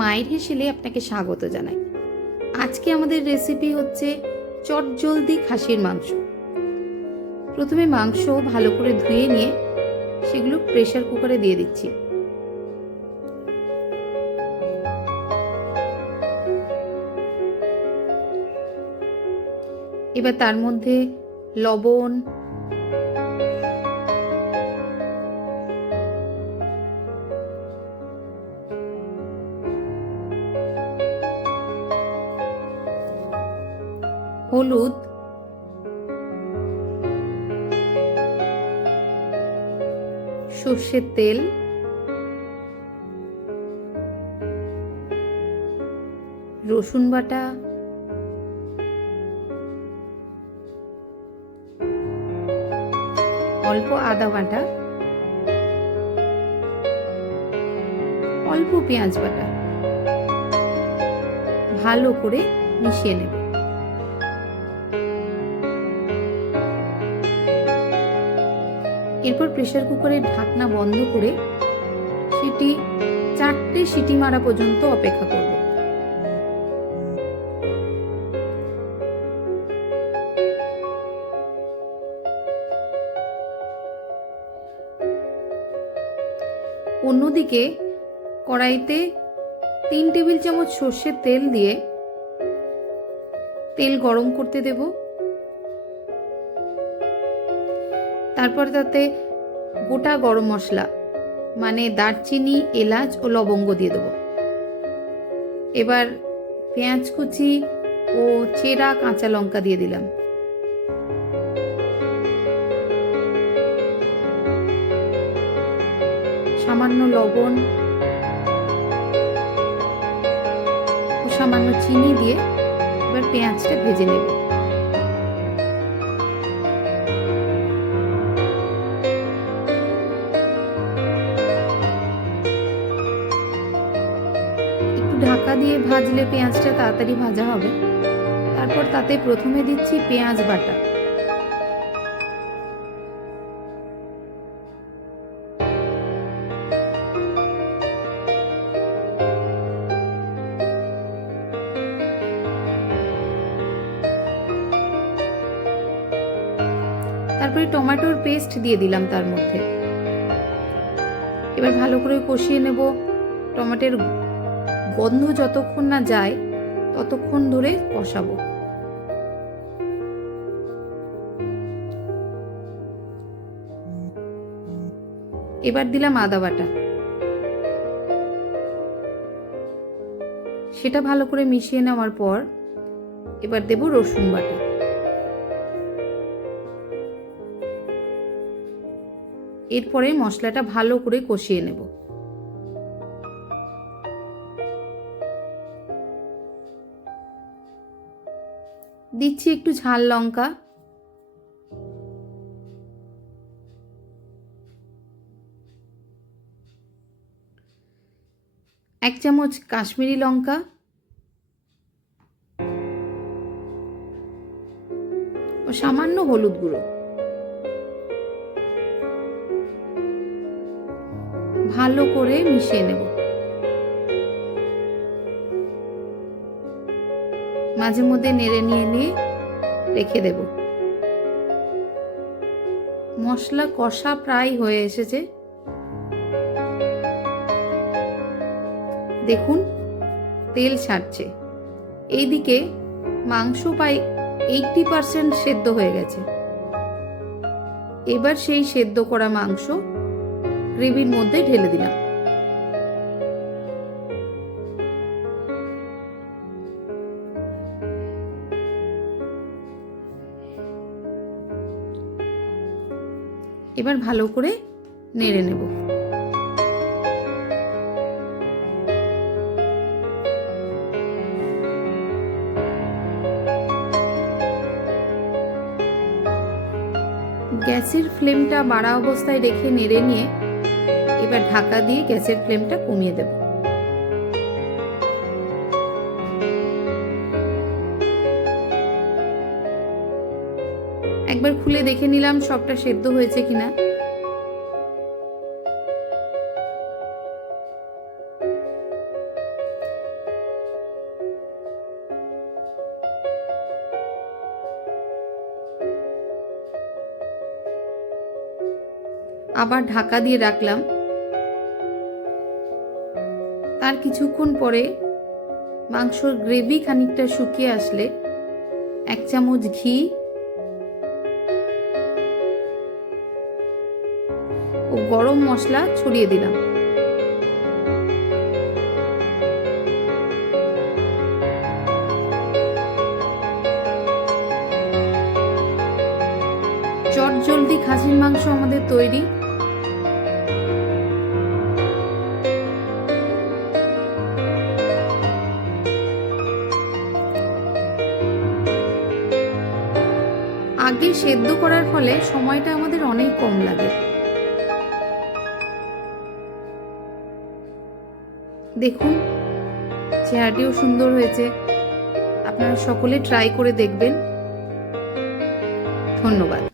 মায়ের হেসেলে আপনাকে স্বাগত জানাই। আজকে আমাদের রেসিপি হচ্ছে চটজলদি খাসির মাংস। প্রথমে মাংস ভালো করে ধুয়ে নিয়ে সেগুলো প্রেসার কুকারে দিয়ে দিচ্ছি। এবার তার মধ্যে লবণ, হলুদ, সর্ষের তেল, রসুন বাটা, অল্প আদা বাটা, অল্প পেঁয়াজ বাটা ভালো করে মিশিয়ে নেব। এরপর প্রেসার কুকারের ঢাকনা বন্ধ করে সেটি 4টে সিটি মারা পর্যন্ত অপেক্ষা করব। অন্যদিকে কড়াইতে 3 টেবিল চামচ সর্ষের তেল দিয়ে তেল গরম করতে দেব। তারপর তাতে গোটা গরম মশলা মানে দারচিনি, এলাচ ও লবঙ্গ দিয়ে দেব। এবার পেঁয়াজ কুচি ও চেরা কাঁচা লঙ্কা দিয়ে দিলাম। সামান্য লবণ ও সামান্য চিনি দিয়ে এবার পেঁয়াজটা ভেজে নেব। একটু ঢাকা দিয়ে ভাজলে পেঁয়াজটা তাড়াতাড়ি ভাজা হবে। তারপর তাতে প্রথমে দিচ্ছি পেঁয়াজ বাটা, তারপরে টমেটোর পেস্ট দিয়ে দিলাম তার মধ্যে। এবার ভালো করে কষিয়ে নেব। টমেটোর গন্ধ যতক্ষণ না যায় ততক্ষণ ধরে কষাবো। এবার দিলাম আদা বাটা, সেটা ভালো করে মিশিয়ে নেওয়ার পর এবার দেব রসুন বাটা। এরপরে মশলাটা ভালো করে কষিয়ে নেব। দিচ্ছি একটু ঝাল লঙ্কা, এক চামচ কাশ্মীরি লঙ্কা ও সামান্য হলুদ গুঁড়ো। ভালো করে মিশিয়ে নেব। মাঝে মধ্যে নেড়ে নিয়ে রেখে দেব। মশলা কষা প্রায় হয়ে এসেছে। দেখুন তেল ছাড়ছে। এইদিকে মাংস প্রায় 80% সেদ্ধ হয়ে গেছে। এবার সেই সেদ্ধ করা মাংস গ্রেভির মধ্যে ঢেলে দিলাম। এবার ভালো করে নেড়ে নেব। গ্যাসের ফ্লেমটা বাড়া অবস্থায় রেখে নেড়ে নিয়ে এবার ঢাকা দিয়ে গ্যাসের ফ্লেমটা কমিয়ে দেব। একবার খুলে দেখে নিলাম সবটা সেদ্ধ হয়েছে কিনা। আবার ঢাকা দিয়ে রাখলাম। তার কিছুক্ষণ পরে মাংসর গ্রেভি খানিকটা শুকিয়ে আসলে 1 চামচ ঘি ও গরম মশলা ছড়িয়ে দিলাম। চটজলদি খাসির মাংস আমাদের তৈরি। আগে সেদ্ধ করার ফলে সময়টা আমাদের অনেক কম লাগে। দেখুন চেহারাটিও সুন্দর হয়েছে। আপনারা সকলে ট্রাই করে দেখবেন। ধন্যবাদ।